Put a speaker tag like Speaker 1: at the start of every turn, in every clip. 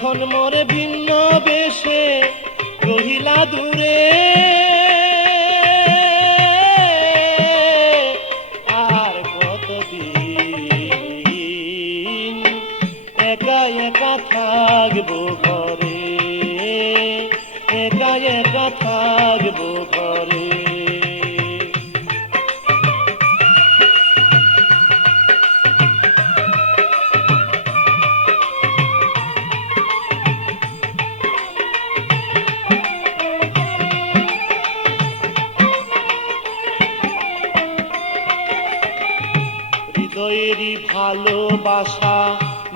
Speaker 1: এখন মোরে ভিন্ন বেশে রহিলা দূরে। আর কতদিন একা একা থাকব ঘরে? একা একা থাকব ঘরে হৃদয়েরই ভালোবাসা,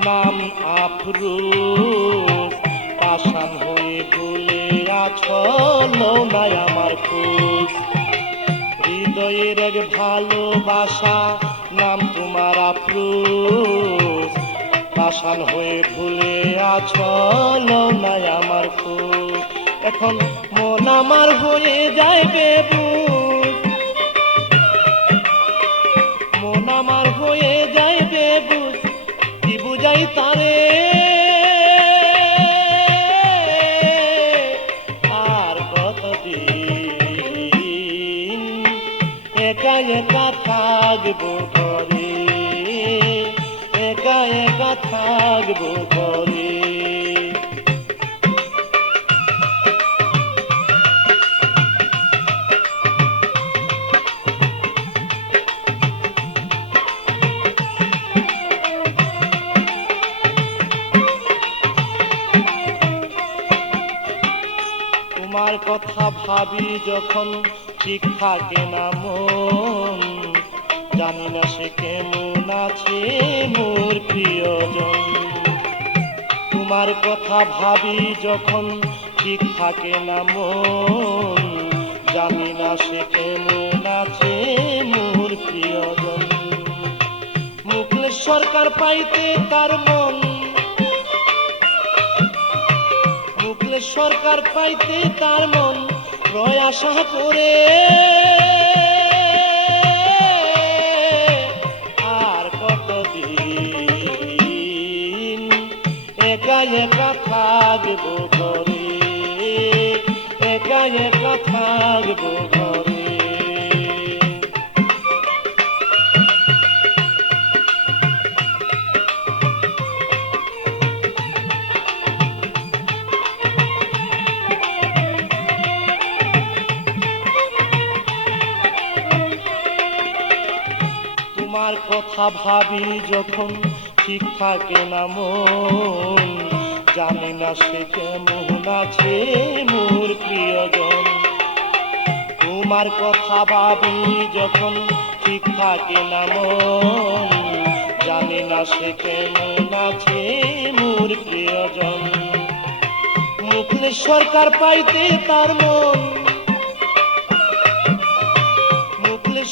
Speaker 1: নাম আফরোজ। পাশান হয়ে ভুলে আছল নাই আমার খুশ হৃদয়ের এক ভালোবাসা, নাম তোমার আফরোজ। পাশান হয়ে ভুলে আছল নাই আমার খুশ এখন মন আমার হয়ে যায় বেবুজ। তারে। আর একা থাকব ঘরে? একা একা থাকব ঘরে? ভাবি যখন ঠিক থাকে না মন, জানি না সে কেমন আছে মোর প্রিয়জন। তোমার কথা ভাবি যখন ঠিক থাকে না মন, জানি না সে কেমন আছে মোর প্রিয়জন। মুকলেশ সরকার পাইতে তার মন মুকলেশ সরকার পাইতে তার মন। রয় আশা করে। আর কতদিন একা একা থাকব ঘরে? একা একা থাকব তোমার কথা ভাবি যখন ঠিক থাকে না মন। জানি না সে কেমন আছে মোর প্রিয়জন। তোমার কথা ভাবি যখন ঠিক থাকে না মন। জানি না সে কেমন আছে মোর প্রিয়জন। মুখলে সরকার পাইতে তার মন।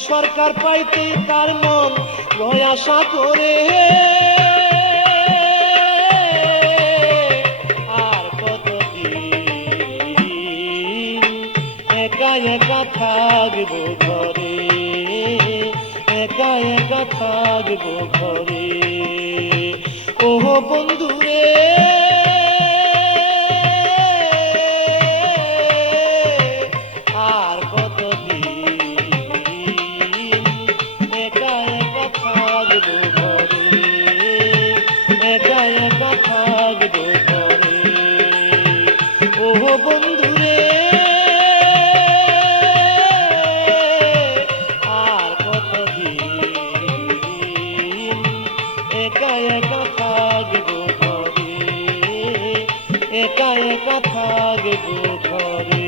Speaker 1: সরকার পাইতে তার মন রয় আশা করে। আর কতদিন একা একা থাকব ঘরে? একা একা থাকব ঘরে? ওহ বন্ধুরে একা থাকব ঘরে একা একা থাকব ঘরে।